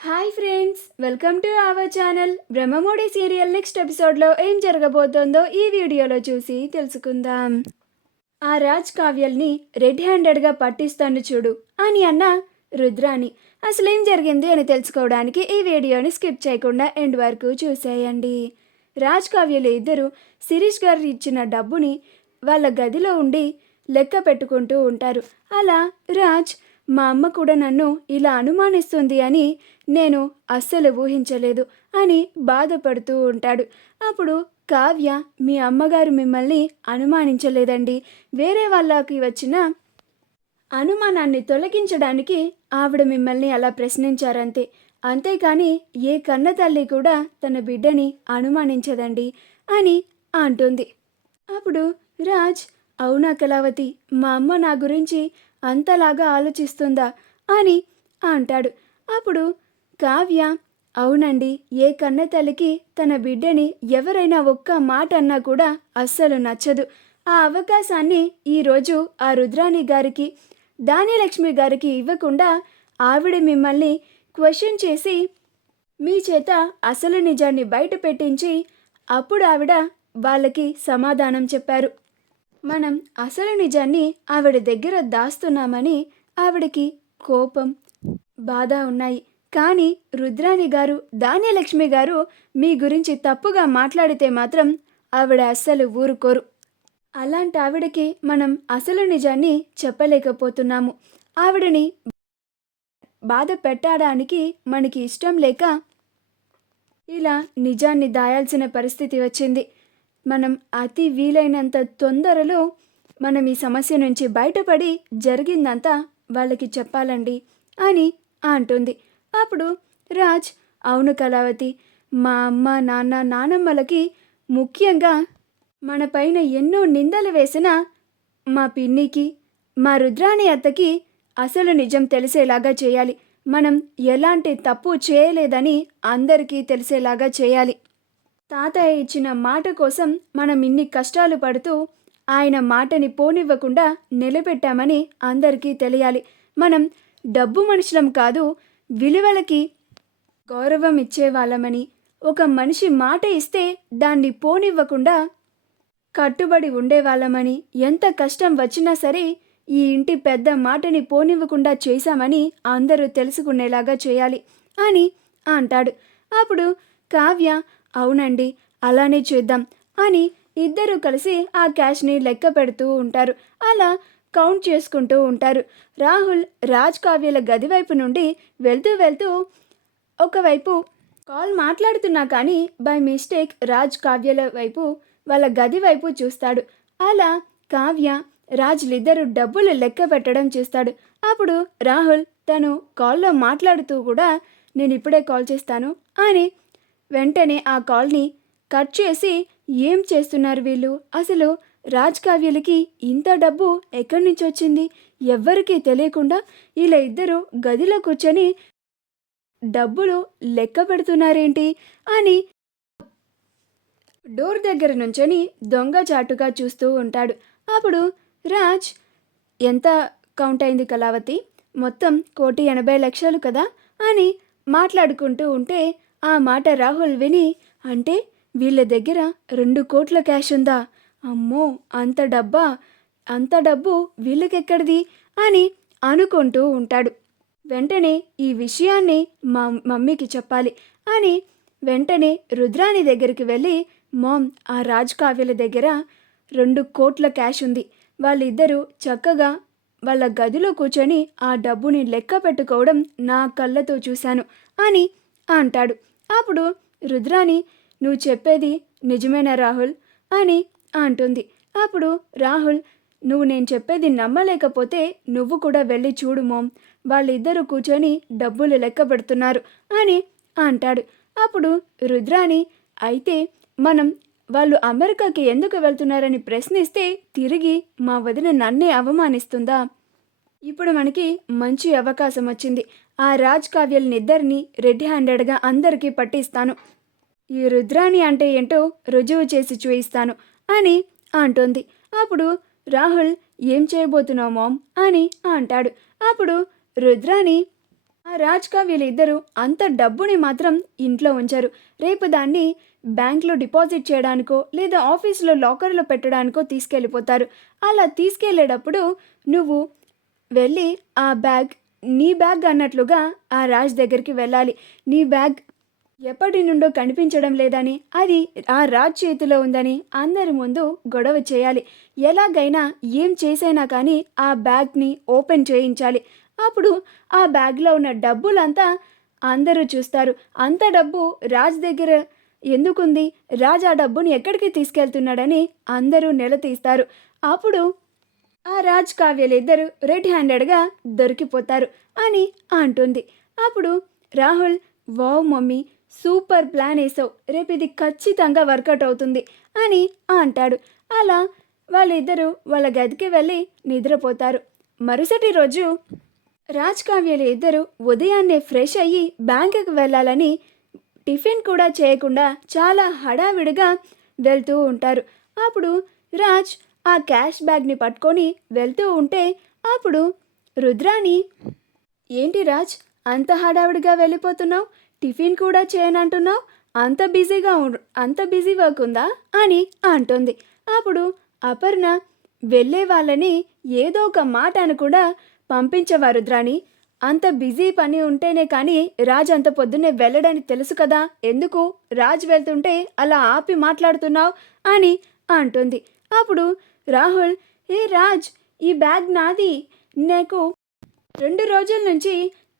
Hi friends, welcome to our channel. Brahmamudi serial next ఎపిసోడ్లో ఏం జరగబోతోందో ఈ వీడియోలో చూసి తెలుసుకుందాం. ఆ రాజ్ కావ్యల్ని రెడ్ హ్యాండెడ్గా పట్టిస్తాను చూడు అని అన్న రుద్రాని. అసలేం జరిగింది అని తెలుసుకోవడానికి ఈ వీడియోని స్కిప్ చేయకుండా ఎండ్ వరకు చూసేయండి. రాజ్ కావ్యలు ఇద్దరు శిరీష్ గారు ఇచ్చిన డబ్బుని వాళ్ళ గదిలో ఉండి లెక్క పెట్టుకుంటూ ఉంటారు. అలా రాజ్, మా అమ్మ కూడా నన్ను ఇలా అనుమానిస్తుంది అని నేను అస్సలు ఊహించలేదు అని బాధపడుతూ ఉంటాడు. అప్పుడు కావ్య, మీ అమ్మగారు మిమ్మల్ని అనుమానించలేదండి, వేరే వాళ్ళకి వచ్చిన అనుమానాన్ని తొలగించడానికి ఆవిడ మిమ్మల్ని అలా ప్రశ్నించారంతే, అంతేకాని ఏ కన్న తల్లి కూడా తన బిడ్డని అనుమానించదండి అని అంటుంది. అప్పుడు రాజ్, అవునా కళావతి, మా అమ్మ నా గురించి అంతలాగా ఆలోచిస్తుందా అని అంటాడు. అప్పుడు కావ్య, అవునండి, ఏ కన్న తల్లికి తన బిడ్డని ఎవరైనా ఒక్క మాట అన్నా కూడా అస్సలు నచ్చదు. ఆ అవకాశాన్ని ఈరోజు ఆ రుద్రాణి గారికి, దానిలక్ష్మి గారికి ఇవ్వకుండా ఆవిడ మిమ్మల్ని క్వశ్చన్ చేసి మీ చేత అసలు నిజాన్ని బయట పెట్టించి అప్పుడు ఆవిడ వాళ్ళకి సమాధానం చెప్పారు. మనం అసలు నిజాన్ని ఆవిడ దగ్గర దాస్తున్నామని ఆవిడకి కోపం, బాధ ఉన్నాయి. కానీ రుద్రాణి గారు, ధాన్యలక్ష్మి గారు మీ గురించి తప్పుగా మాట్లాడితే మాత్రం ఆవిడ అస్సలు ఊరుకోరు. అలాంటి ఆవిడకి మనం అసలు నిజాన్ని చెప్పలేకపోతున్నాము. ఆవిడని బాధ పెట్టడానికి మనకి ఇష్టం లేక ఇలా నిజాన్ని దాయాల్సిన పరిస్థితి వచ్చింది. మనం అతి వీలైనంత తొందరలో మనం ఈ సమస్య నుంచి బయటపడి జరిగిందంతా వాళ్ళకి చెప్పాలండి అని అంటుంది. అప్పుడు రాజ్, అవును కళావతి, మా అమ్మ నాన్న నానమ్మలకి, ముఖ్యంగా మన పైన ఎన్నో నిందలు వేసిన మా పిన్నికి, మా రుద్రాణి అత్తకి అసలు నిజం తెలిసేలాగా చేయాలి. మనం ఎలాంటి తప్పు చేయలేదని అందరికీ తెలిసేలాగా చేయాలి. తాతయ్య ఇచ్చిన మాట కోసం మనం ఇన్ని కష్టాలు పడుతూ ఆయన మాటని పోనివ్వకుండా నిలబెట్టామని అందరికీ తెలియాలి. మనం డబ్బు మనుషులం కాదు, విలువలకి గౌరవం ఇచ్చేవాళ్ళమని, ఒక మనిషి మాట ఇస్తే దాన్ని పోనివ్వకుండా కట్టుబడి ఉండేవాళ్ళమని, ఎంత కష్టం వచ్చినా సరే ఈ ఇంటి పెద్ద మాటని పోనివ్వకుండా చేశామని అందరూ తెలుసుకునేలాగా చేయాలి అని అంటాడు. అప్పుడు కావ్య, అవునండి, అలానే చేద్దాం అని ఇద్దరూ కలిసి ఆ క్యాష్ని లెక్క పెడుతూ ఉంటారు. అలా కౌంట్ చేసుకుంటూ ఉంటారు. రాహుల్ రాజ్ కావ్యల గది వైపు నుండి వెళ్తూ వెళ్తూ ఒకవైపు కాల్ మాట్లాడుతున్నా కానీ బై మిస్టేక్ రాజ్ కావ్యల వైపు, వాళ్ళ గది వైపు చూస్తాడు. అలా కావ్య, రాజ్లిద్దరూ డబ్బులు లెక్క పెట్టడం చూస్తాడు. అప్పుడు రాహుల్ తను కాల్లో మాట్లాడుతూ కూడా, నేను ఇప్పుడే కాల్ చేస్తాను అని వెంటనే ఆ కాల్ని కట్ చేసి, ఏం చేస్తున్నారు వీళ్ళు, అసలు రాజ్ కావ్యలకి ఇంత డబ్బు ఎక్కడి నుంచి వచ్చింది, ఎవ్వరికీ తెలియకుండా ఇలా ఇద్దరు గదిలో కూర్చొని డబ్బులు లెక్క పెడుతున్నారేంటి అని డోర్ దగ్గర నుంచొని దొంగచాటుగా చూస్తూ ఉంటాడు. అప్పుడు రాజ్, ఎంత కౌంట్ అయింది కళావతి, మొత్తం 1,80,00,000 కదా అని మాట్లాడుకుంటూ ఉంటే ఆ మాట రాహుల్ విని, అంటే వీళ్ళ దగ్గర 2 కోట్ల క్యాష్ ఉందా, అమ్మో అంత డబ్బా, అంత డబ్బు వీళ్ళకెక్కడిది అని అనుకుంటూ ఉంటాడు. వెంటనే ఈ విషయాన్ని మా మమ్మీకి చెప్పాలి అని వెంటనే రుద్రాణి దగ్గరికి వెళ్ళి, మామ్, ఆ రాజ్ కావ్యల దగ్గర 2 కోట్ల క్యాష్ ఉంది, వాళ్ళిద్దరూ చక్కగా వాళ్ళ గదిలో కూర్చొని ఆ డబ్బుని లెక్క పెట్టుకోవడం నా కళ్ళతో చూశాను అని అంటాడు. అప్పుడు రుద్రాణి, నువ్వు చెప్పేది నిజమేనా రాహుల్ అని అంటుంది. అప్పుడు రాహుల్, నువ్వు నేను చెప్పేది నమ్మలేకపోతే నువ్వు కూడా వెళ్ళి చూడు మామ్, వాళ్ళిద్దరూ కూర్చొని డబ్బులు లెక్క పెడుతున్నారు అని అంటాడు. అప్పుడు రుద్రాణి, అయితే మనం వాళ్ళు అమెరికాకి ఎందుకు వెళ్తున్నారని ప్రశ్నిస్తే తిరిగి మా వదిన నన్నే అవమానిస్తుందా, ఇప్పుడు మనకి మంచి అవకాశం వచ్చింది, ఆ రాజ్ కావ్యలనిద్దరినీ రెడ్ హ్యాండెడ్గా అందరికీ పట్టిస్తాను, ఈ రుద్రాణి అంటే ఏంటో రుజువు చేసి చూయిస్తాను అని అంటుంది. అప్పుడు రాహుల్, ఏం చేయబోతున్నావు మామ్ అని అంటాడు. అప్పుడు రుద్రాణి, ఆ రాజ్ కావ్యలు ఇద్దరు అంత డబ్బుని మాత్రం ఇంట్లో ఉంచారు. రేపు దాన్ని బ్యాంక్లో డిపాజిట్ చేయడానికో లేదా ఆఫీస్లో లాకర్లో పెట్టడానికో తీసుకెళ్ళిపోతారు. అలా తీసుకెళ్ళేటప్పుడు నువ్వు వెళ్ళి ఆ బ్యాగ్ నీ బ్యాగ్ అన్నట్లుగా ఆ రాజ్ దగ్గరికి వెళ్ళాలి. నీ బ్యాగ్ ఎప్పటి నుండో కనిపించడం లేదని, అది ఆ రాజ్ చేతిలో ఉందని అందరి ముందు గొడవ చేయాలి. ఎలాగైనా ఏం చేసైనా కానీ ఆ బ్యాగ్ని ఓపెన్ చేయించాలి. అప్పుడు ఆ బ్యాగ్లో ఉన్న డబ్బులంతా అందరూ చూస్తారు. అంత డబ్బు రాజ్ దగ్గర ఎందుకుంది, రాజ్ ఆ డబ్బుని ఎక్కడికి తీసుకెళ్తున్నాడని అందరూ నిలదీస్తారు. అప్పుడు ఆ రాజ్ కావ్యలిద్దరూ రెడ్ హ్యాండెడ్గా దొరికిపోతారు అని అంటుంది. అప్పుడు Rahul, wow mummy, super plan వేసావు, రేపు ఇది ఖచ్చితంగా వర్కౌట్ అవుతుంది అని అంటాడు. అలా వాళ్ళిద్దరూ వాళ్ళ గదికి వెళ్ళి నిద్రపోతారు. మరుసటి రోజు రాజ్ కావ్యలు ఇద్దరు ఉదయాన్నే ఫ్రెష్ అయ్యి బ్యాంకుకి వెళ్ళాలని టిఫిన్ కూడా చేయకుండా చాలా హడావిడిగా వెళ్తూ ఉంటారు. అప్పుడు రాజ్ ఆ క్యాష్ బ్యాగ్ని పట్టుకొని వెళ్తూ ఉంటే అప్పుడు రుద్రాని, ఏంటి రాజ్, అంత హడావిడిగా వెళ్ళిపోతున్నావు, టిఫిన్ కూడా చేయనంటున్నావు, అంత బిజీ వర్క్ ఉందా అని అంటుంది. అప్పుడు అపర్ణ, వెళ్ళే వాళ్ళని ఏదో ఒక మాట అని కూడా పంపించవా రుద్రాని, అంత బిజీ పని ఉంటేనే కానీ రాజ్ అంత పొద్దున్నే వెళ్ళడని తెలుసు కదా, ఎందుకు రాజ్ వెళ్తుంటే అలా ఆపి మాట్లాడుతున్నావు అని అంటుంది. అప్పుడు రాహుల్, ఏ రాజ్, ఈ బ్యాగ్ నాది, నాకు 2 రోజుల నుంచి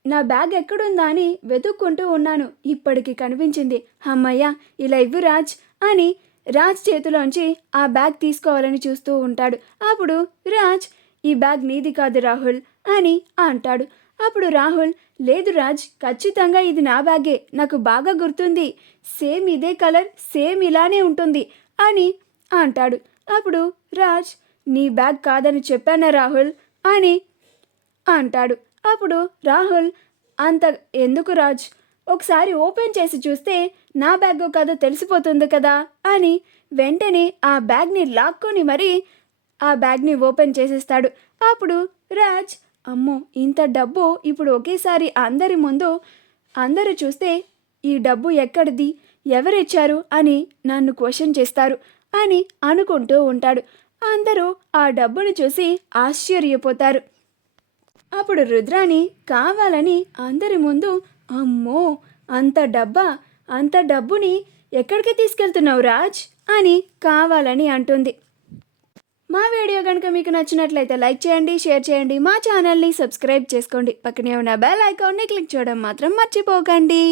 నా బ్యాగ్ ఎక్కడుందా అని వెతుక్కుంటూ ఉన్నాను, ఇప్పటికి కనిపించింది, అమ్మయ్య, ఇలా ఇవ్వు రాజ్ అని రాజ్ చేతిలోంచి ఆ బ్యాగ్ తీసుకోవాలని చూస్తూ ఉంటాడు. అప్పుడు రాజ్, ఈ బ్యాగ్ నీది కాదు రాహుల్ అని అంటాడు. అప్పుడు రాహుల్, లేదు రాజ్, ఖచ్చితంగా ఇది నా బ్యాగే, నాకు బాగా గుర్తుంది, సేమ్ ఇదే కలర్, సేమ్ ఇలానే ఉంటుంది అని అంటాడు. అప్పుడు రాజ్, నీ బ్యాగ్ కాదని చెప్పానా రాహుల్ అని అంటాడు. అప్పుడు రాహుల్, అంత ఎందుకు రాజ్, ఒకసారి ఓపెన్ చేసి చూస్తే నా బ్యాగో కాదో తెలిసిపోతుంది కదా అని వెంటనే ఆ బ్యాగ్ని లాక్కొని మరీ ఆ బ్యాగ్ని ఓపెన్ చేసేస్తాడు. అప్పుడు రాజ్, అమ్మో, ఇంత డబ్బు ఇప్పుడు ఒకేసారి అందరి ముందు అందరూ చూస్తే ఈ డబ్బు ఎక్కడిది, ఎవరిచ్చారు అని నన్ను క్వశ్చన్ చేస్తారు అని అనుకుంటూ ఉంటాడు. అందరూ ఆ డబ్బును చూసి ఆశ్చర్యపోతారు. అప్పుడు రుద్రాని కావాలని అందరి ముందు, అమ్మో, అంత డబ్బుని ఎక్కడికి తీసుకెళ్తున్నావు రాజ్ అని కావాలని అంటుంది. మా వీడియో కనుక మీకు నచ్చినట్లయితే లైక్ చేయండి, షేర్ చేయండి, మా ఛానల్ని సబ్స్క్రైబ్ చేసుకోండి, పక్కనే ఉన్న బెల్ ఐకాన్ని క్లిక్ చేయడం మాత్రం మర్చిపోకండి.